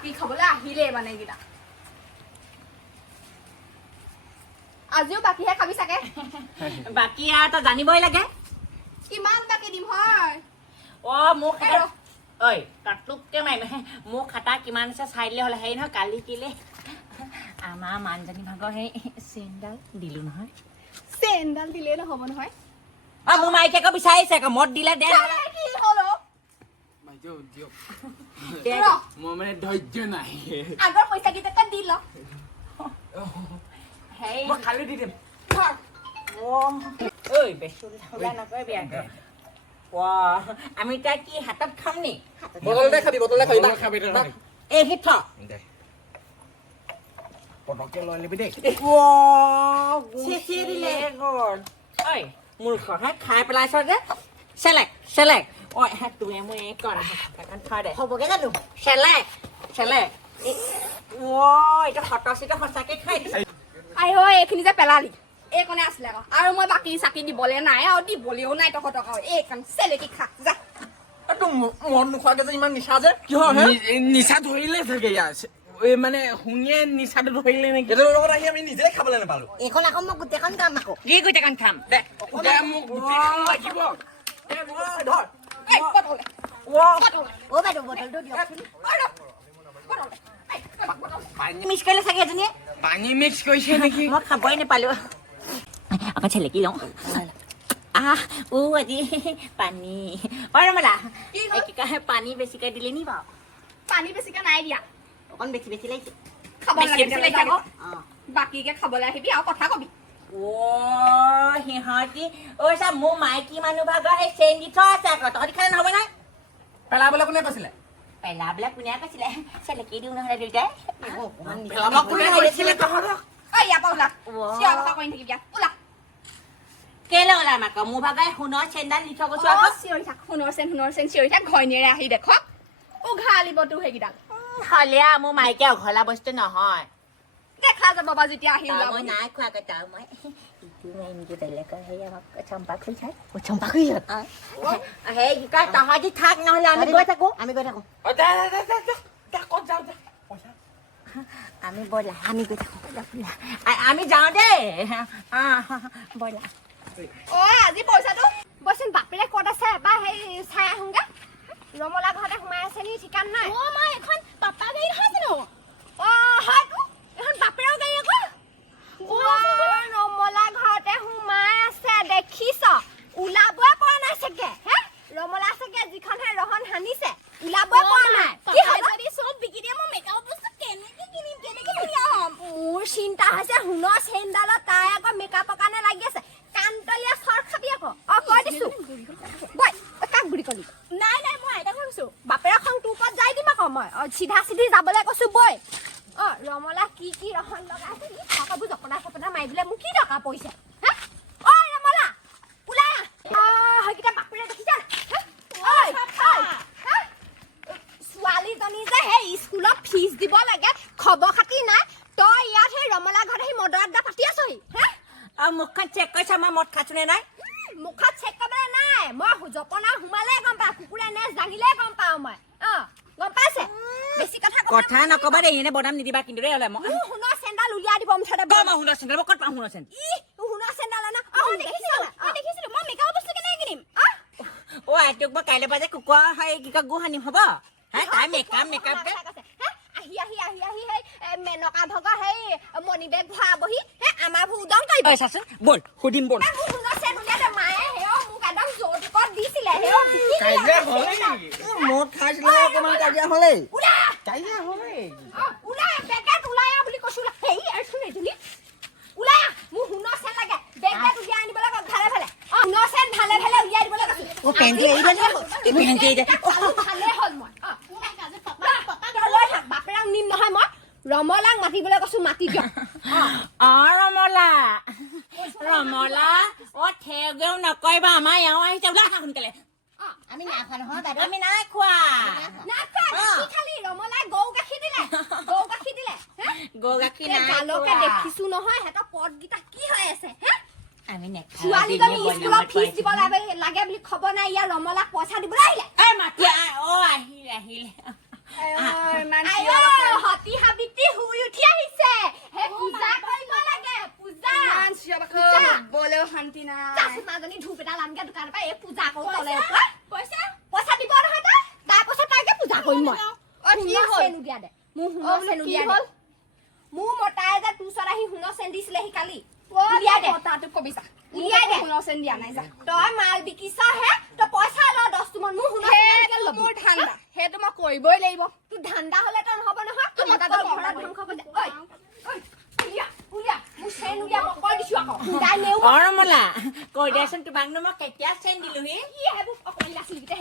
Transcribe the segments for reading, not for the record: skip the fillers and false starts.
বাকি খাবলৈ আহিলে মানে গিলা আজিও বাকিহে খাবি চাগে বাকি আৰু তই জানিবই লাগে কিমান বাকি দিম হয় অ মোক ঐ কাটুককে মাৰিম মোক খাটা কিমান আছে চাই দিলে হ'লে হেৰি নহয় কালি কিলে আমাৰ মানুহজনী ভাগৰ সেই চেইনডাল দিলো নহয় চেইনডাল দিলে নহ'ব নহয় অ মোৰ মাইকে আকৌ বিচাৰিছে আকৌ মদ দিলে দে কি হ'ল বাইদেউ দিয়ক মই মানে ধৈৰ্য নাই আগৰ পইচা কেইটা দি ল হেই মই খালি দি দিম ঐ বেছি ওলাই নকৰিবি আকৌ আমি তাই কি হাতত খাম নি বটলতে খাবি খাবি এই কি থ পটককে লৈ ল'বি দেই দিলে ঐ মূৰ্খ হে খাই পেলাইছ যে চেলেক ঐ তুমি মই এই কৰ থৈ দে হ'বগে জানো চেলেক এইটো সঁচা সঁচাকে খাই দিছে আই হয় এইখিনি যে পেলালি এই কনে আছিলে আকৌ আৰু মই বাকি চাকি দিবলৈ নাই আৰু দিবলৈও নাই তহঁতক আৰু এইখন চেলেকি খা যা মন নোখোৱাকে যে ইমান নিচা যে কিহৰ নিচা ধৰিলে চাগে ইয়াৰ মানে শুনিয়ে নিচাটো ধৰিলে নেকি এটাৰ লগত আহি আমি নিজে খাবলৈ নাপালো এইখন আকৌ মই গোটেইখন খাম আকৌ কি গোটেইখন খাম দে মোক গোটেইখন লাগিব ধৰ বাইদেউ বটলটো দিয়কচোন মিক্স কৰিলে চাগে এজনীয়ে পানী মিক্স কৰিছে নেকি মই খাবই নাপালো আকৌ চেলেকি লওঁ আজি পানী ৰমলা কি কয় পানী বেছিকৈ দিলে নি বাৰু পানী বেছিকে নাই দিয়া অকণ বেছি লাগিছে খাব লাগে বাকীকে খাবলৈ আহিবি আৰু কথা কবি সিহঁতি চা মোৰ মাইকী মানুহ ভাগৰ সেই চেইন দি থোৱা আছে আকৌ তহঁতি খালে নহ'ব নাই পেলাবলৈ কোনে কৈছিলে পেলাবলৈ কোনে কৈছিলে চেলেকি দিওঁ নহ'লে দুইটাই কেলে ওলাম আকৌ মোৰ ভাগৰ সোণৰ চেইনডাল দি থৈ গৈছো আকৌ চিঞৰি থাক সোণৰ চেন চিঞৰি থাক ঘৈণীয়েৰে আহি দেখক উঘালিব তোৰ সেইকেইডাল হলিয়া মোৰ মাইকে অঘলা বস্তু নহয় দেখা যাব বা যেতিয়া আহি ওলাব মই নাই খোৱা কথা মই বেলেগৰ সেই আমাক চম্পা খুলি চাই চম্পা খুলি সেই কি কয় তহঁতি থাক নহ'লে আমি গৈ থাকো আমি ব'লা আমি গৈ থাকো আমি যাওঁ দেই ব'লা আজি পইচাটো বচোন বাপেৰে ক'ত আছে বা সেই চাই আহোঁগে ৰমলা ঘৰতে সোমাই আছে নি ঠিকান নাই মই এখন পাপা গাড়ী নহয় জানো হয়তো এখন বাপেৰৰ গাড়ী আকৌ ৰমলা ঘৰতে সোমাই আছে দেখিছ ওলাবই পৰা নাই চাগে হে ৰমলা চাগে যিখনহে ৰহন সানিছে ওলাবই পৰা নাই কি হয় যদি চব বিকি দিয়ে মই মেকআপ বস্তু কেনেকে কিনিম মোৰ চিন্তা হৈছে সোণৰ চেইনডালত তাই আকৌ মেকআপৰ কাৰণে লাগি আছে কান্তলীয়া চৰ খাবি আকৌ কৈ দিছো বই কাক বুলি কলি নাই মই আইতাক কৈছো বাপেৰে খং তোৰ ওপৰত যাই দিম আকৌ মই চিধা চিধি যাবলৈ কৈছো বই ৰমলা কি ৰহন লগাইছে নি কাকাবোৰ জপনা চপনা মাৰি দিলে মোক কি টকা পইচা ৰমলা ওলাই সেইকেইটা বাপেৰে দেখিছা ছোৱালীজনী যে সেই স্কুলত ফিজ দিব লাগে খবৰ খাতি নাই তই ইয়াত সেই ৰমলা ঘৰত সেই মদৰ আড্ডা পাতি আছহি মুখখন চেক কৰিছা মই মদ খাইছো নে নাই মুখত চেক কৰিবলৈ নাই মই জপনা সোমালে গম পাওঁ কুকুৰে নেজ দাঙিলে গম পাওঁ মই গম পাইছে বেছি কথা নকবা দেই এনে বদাম নিদিবা কিন্তু দেই মই সোণৰ চেণ্ডাল উলিয়াই দিব মুঠতে মই সোণৰ চেণ্ডাল মই ক'ত পাওঁ সোণৰ চেণ্ডাল সোণৰ চেণ্ডাল না দেখিছিলো মই মেকআপ বস্তু কেনেকে কিনিম আইটোক মই কাইলৈ পৰা যে কুকুৰা হয় কি কয় গু সানিম হ'ব তাই মেকআপ আহি সেই মেনকা ভগা সেই মণি বেগ ভৰাবহি আমাৰ উদং কৰিব চাচোন বল সুধিম বল মায়ে মোক একদম জোৰটোকত দিছিলে মদ খাইছিলে অকণমান কাজিয়া হ'লেই বুলি কৈছো ওলাই মোৰ সোণৰ চেন লাগে বেগত উলিয়াই আনিব লাগে ভালে সোণৰ চেন ভালে উলিয়াই দিব লাগে ভালে হ'ল মই বাপেৰাক নিম নহয় মই ৰমলাক মাতিবলৈ কৈছো মাতি দিয়ক ৰমলা ঠেগেও নকৰিবা আমাৰ এওঁ আহিছে ওলাই আহা সোনকালে আমি নাই খোৱা নহয় বাইদেউ আমি নাই খোৱা ৰমলাই গৰু গাখীৰ দিলে গালকে দেখিছো নহয় সিহঁতৰ পদকেইটা কি হৈ আছে ছোৱালীজনী স্কুলত ফিজ দিব লাগে বুলি খবৰ নাই ইয়াৰ ৰমলাক পইচা দিবলৈ আহিলে কৰিম মই চেন উলিয়া দে মোৰ শুনৰ চেন উলিয়া দে মোৰ মতাই যে তোৰ ওচৰত আহি শুনৰ চেন দিছিলে সি কালি উলিয়াই দে তাতো কবিছা উলিয়াই দে শুনৰ চেন দিয়া নাই যা তই মাল বিকিছ হে তই পইচা ল 10 মান মোৰ শুনৰ চেন ল'ব মোৰ ধান্দা সেইটো মই কৰিবই লাগিব তোৰ ধান্দা হ'লে তই নহব নহয় তোৰ মতাটো ঘৰত ধ্বংস হ'ব দে ঐ উলিয়া মোৰ চেন উলিয়া মই কৈ দিছো আকৌ উলাই নেও ৰমলা কৈ দেচোন তোমাক ন মই কেতিয়া চেন দিলোহি কি হেবু অকলি লাছিল গিতে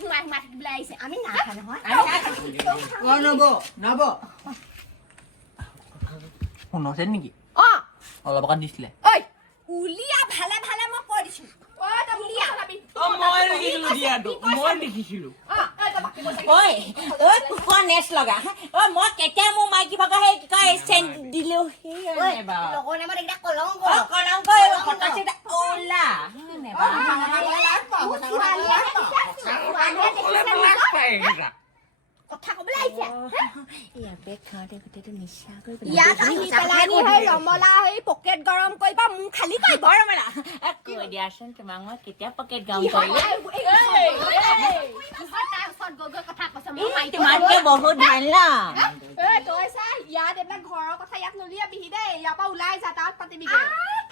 হুমাই থাকিবলৈ আহিছে আমি না নহয় নব শুনো চেন নেকি অলপ অকণ দিছিলে ঐ উলিয়া ভালে ভালে মই কৈ দিছো ঐ তই উলিয়া মই দেখিছিলো দিয়াটো মই দেখিছিলো ঐ ঐ কুকুৰ নেচ লগা ঐ মই কেতিয়া মোৰ মাইকী ভাগৰ সেই কি কয় চেন দিলো লগৰ নামত এইকেইটা কলংক কলংক হতাচিতা ওলা কথা কবলৈ আহিছে ইয়াৰ বেগ খাওঁতে গোটেইটো নিচা কৰি ইয়াত আহি পেলাই নি সেই ৰমলা সেই পকেট গৰম কৰিবা মোৰ খালি কৰিব ৰমলা কৈ দিয়াচোন তোমাক মই কেতিয়া পকেট গৰম কৰিলে তোমাতকে বহুত ভাল ন তই চা ইয়াত এইবিলাক ঘৰৰ কথা ইয়াত নলিয়াবিহি দেই ইয়াৰ পৰা ওলাই যা তাত পাতিবিগে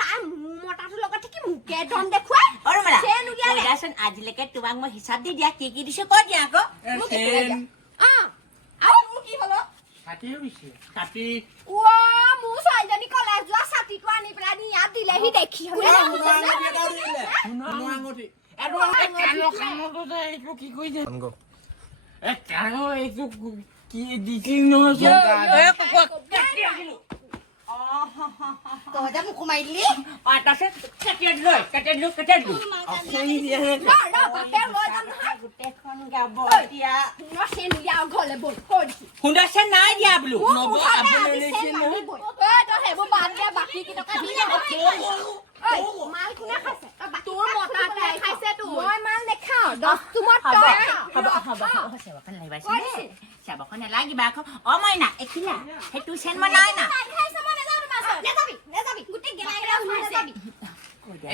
তাই মোৰ মতাটোৰ লগত থাকি মোকে দম দেখুৱাই ৰমলা কৈ দিয়াচোন আজিলৈকে তোমাক মই হিচাপ দি দিয়া কি দিছো কৈ দিয়া আকৌ আৰু মোৰ কি হলো ছাতিও দিছে ছাতি মোৰ ছোৱালীজনী কলেজ যোৱা ছাতিটো আনি পেলাই নি ইয়াত দিলেহি দেখি কি দিছিল নহয় তই যে মোক সোমাই দিলি গোটেইখন গাব এতিয়া ঘৰলে বল কৈ দিছো সুন্দৰ নাই দিয়া বোলো সেইবোৰ বাদ দে বাকী কেইটকা দি মাল কোনে খাইছে তোৰ মতাটোৱে খাইছে তোৰ মই মাল নেখাও 10 তুমত তই চাবখন নালাগিবা আকৌ অ মইনা এখিলা সেইটো চেন মই নাই না নেযাবি গোটেই গেলাই নেযাবি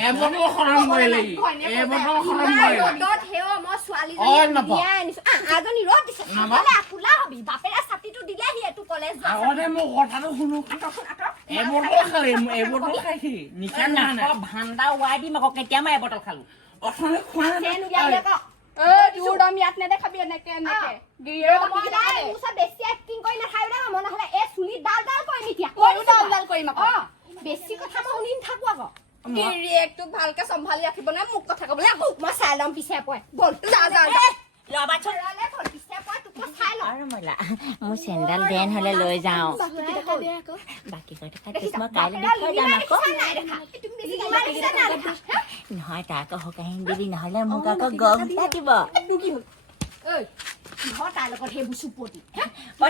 এবটল খৰম কৰি লাগি এবটল খৰম কৰি ৰ'দত হেও মই ছোৱালীজনী বিয়া আনিছো আজনী ৰ'দ দিছে নহলে আকুলা হবি বাপেৰে ছাতিটো দিলেহি এটো কলেজ যোৱা আগতে মোৰ কথাটো শুনো এবটল খাইছি নিচান নাই ভান্দা ওৱাই দিম আকৌ কেতিয়া মই এবটল খালো অথনি খোৱা তোৰ দম ইয়াত নেদেখাবি এনেকে বেছি এক্টিং কৰি নাথাকিলে মই নহলে এই চুলি ডাল কৰিম এতিয়া ডাল কৰিম আকৌ বেছি কথা মই শুনি নাথাকো আকৌ ৰিয়েক্টটো ভালকে চম্ভালি ৰাখিব নাই মোক কথা কবলৈ মই চাই ল'ম পিছে পয় বল মোৰ চেণ্ডেল দেন হলে লৈ যাওঁ বাকী কৈ থকা মই কাইলৈ দেখুৱাই যাম আকৌ নহয় তাক আকৌ কাহিনী দিবি নহলে মোক আকৌ গম থাকিব তাইৰ লগত সেইবোৰ চুপতি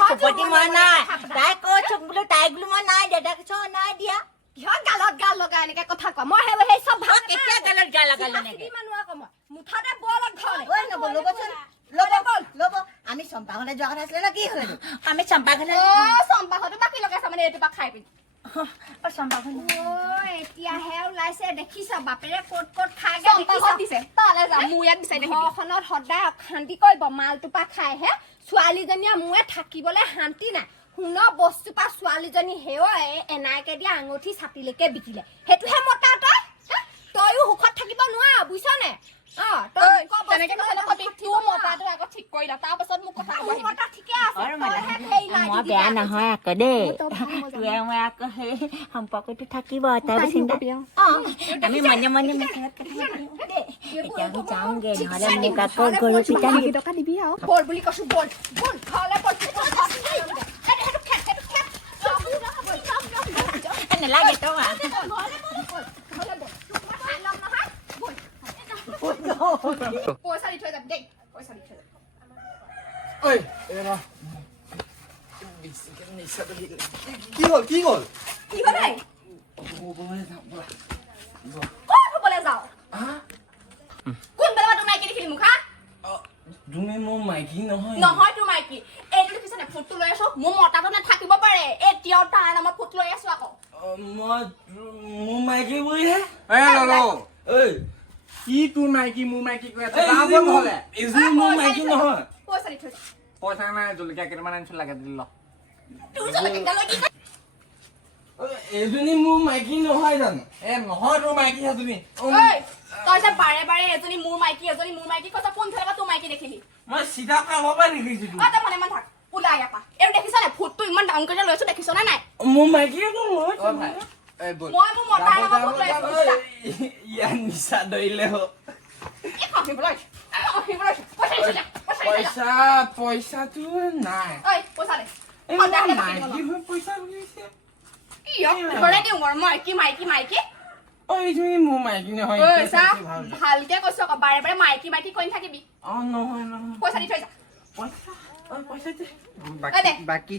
চুপতি মই নাই তাই কৈছো বোলো তাইক বোলো মই নাই দাদা কৈছো নাই দিয়া কিহৰ গালত গাল লগা এনেকে কথা কোৱা মই সেই চব ভাল কেতিয়া গালত গাল লগালো নেকি মানুহ আকৌ মই মুঠাতে বল ঘৰলে ল'ব আমি চম্পা ঘৰলে যোৱা কথা আছিলে ন কি হলে আমি চম্পা ঘৰলে চম্পাহতো বাকী লগাইছা মানে এইটো খাই পিনি চম্পা ঘৰ এতিয়াহে ওলাইছে দেখিছ বাপেৰে ক'ত ক'ত খাই দিছে তালে যাম মোৰ ইয়াত বিচাৰি দেখিবি ঘৰখনত সদায় অশান্তি কৰিব মালটোপা খাইহে ছোৱালীজনীয়ে মোৰে থাকিবলৈ শান্তি নাই শুন বস্তু পা ছোৱালীজনী হেও এনাইকে দিয়া আঙুঠি ছাতিলৈকে বিকিলে সেইটোহে মতা তইও সুখত থাকিব নোৱাৰ বুজিছ নে তেনেকে নকবি তোৰ মতাটো আকৌ ঠিক কৰি দা তাৰ পাছত মোক কথা কবি মতা ঠিকে আছে মই বেয়া নহয় আকৌ দেই তোৱে মই আকৌ সেই সম্পৰ্কটো থাকিব তাৰ চিন্তা আমি মনে মনে মেখেলাত কথা পাতিম দেই এতিয়া আমি যাওঁগে নহ'লে মোক আকৌ গৰু পিতা টকা দিবি আৰু বল বুলি কৈছো বল বল ঘৰলে বল নালাগে তই পইচা দি থৈ যাবি দেই পইচা দি থৈ যাবি কি হ'ল কি হ'ল ক'ত যাওঁ কোন বেলা তোৰ মাইকী দেখিলি মোক হা তুমি মোৰ মাইকী নহয় নহয় তোৰ মাইকী এইটো দেখিছনে ফুটটো লৈ আছো মোৰ মতাটো নাথাকিব পাৰে এতিয়াও তাৰ নামত ফুট লৈ আছো আকৌ মই মোৰ মাইকী বুলিহে কি তোৰ মাইকী মোৰ মাইকী কৈ আছে মোৰ মাইকী নহয় পইচা দি থৈ পইচা নাই জলকীয়া কেইটামান আনিছো লাগে দিল তোৰ জলকীয়া লৈ কি এজনী মোৰ মাইকী নহয় জানো নহয় তোৰ মাইকী এজনী ঐ তই যে বাৰে বাৰে এজনী মোৰ মাইকী কৈছ কোনফালে পৰা তোৰ মাইকী দেখিলি মই চিধা কামৰ পৰা দেখিছিলো তই মনে মনে থাক ওলাই ইয়াৰ পৰা এইটো দেখিছ নাই ফুটটো ইমান ডাঙৰকৈ যে লৈছো দেখিছ নে নাই মোৰ মাইকী লৈ মই মোৰ মতাৰ নামত ফুট লৈ আছো ইয়াৰ নিচা ধৰিলে হ পইচাটো নাই পইচা দে পইচা উলিয়াইছে মোৰ মাইকী নহয় ভালকে কৈছো আকৌ বাৰে বাৰে মাইকী কৈ নাথাকিবি নহয় পইচা দি থৈ যা পইচা বাকী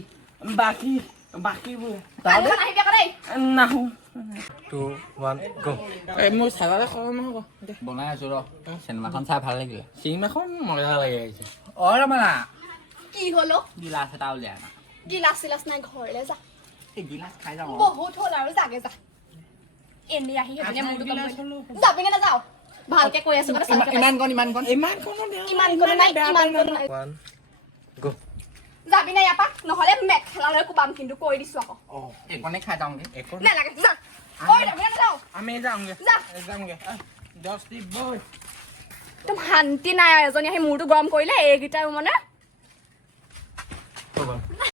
বাকীবোৰ আহিবি আকৌ দেই নাহো 2, 1, go. মোৰ চালাদে খাব নহ'ব বনাই আছো ৰ চিনেমাখন চাই ভাল লাগিলে চিনেমাখন মজা লাগি আহিছে ৰমানা কি হলো গিলাচ এটা উলিয়াই আনা গিলাচ চিলাচ নাই ঘৰলে যা এই গিলাচ খাই যাওঁ বহুত হ'ল আৰু যাগে যা এনেই আহি সেইপিনে মোৰটো যাবি নে নাযাও ভালকে কৈ আছো ইমান কণ যাবি নে ইয়াৰ পৰা নহ'লে মেখেলালৈ কোবাম কিন্তু কৈ দিছো আকৌ এইকণে খাই যাওঁগে নালাগে যা কৈ যাবি নে নাযাও আমি যামগে যা 10 বই একদম শান্তি নাই এজনী আহি মূৰটো গৰম কৰিলে এইকেইটা মানে